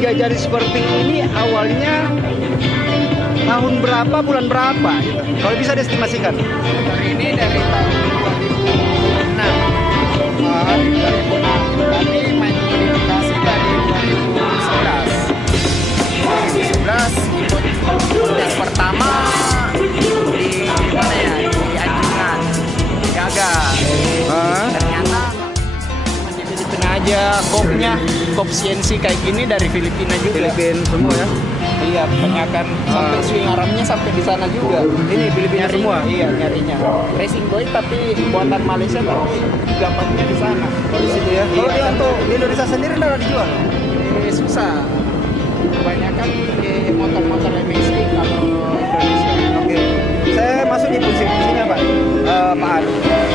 hingga jadi seperti ini awalnya tahun berapa, bulan berapa gitu. Kalau bisa diestimasikan. Ini dari tahun 2006. 2006. Tapi main modifikasi dari 2011. 2011 ikut tes pertama di mana ya? Di Anjungan. Gagal. Ternyata cuma di Filipina aja kopnya, kop CNC kayak gini dari Filipina juga. Filipina semua ya. Iya, kebanyakan sampai swing armnya sampai di sana juga. Ini Filipina Nyari, semua. Iya, nyarinya. Racing Boy tapi buatan Malaysia tapi gambarnya di sana. Di situ ya. Kalau Iya, dia kan? untuk di Indonesia sendiri nggak dijual. Ini susah. Kebanyakan di motor-motor MXC kalau Indonesia. Oke. Saya masuk di fungsinya Pak. Pak Ar.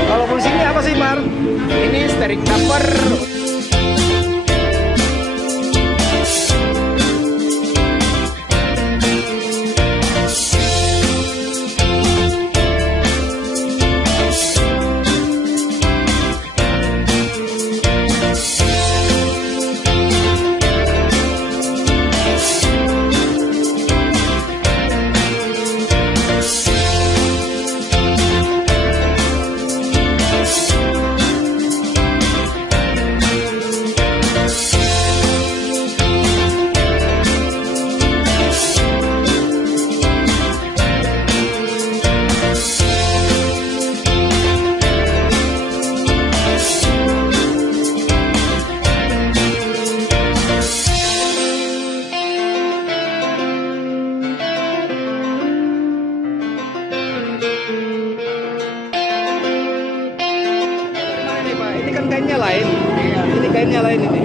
Kalau fungsinya apa sih Pak Ar? Ini steering cover. Ini kan kainnya lain. Ini kainnya lain ini.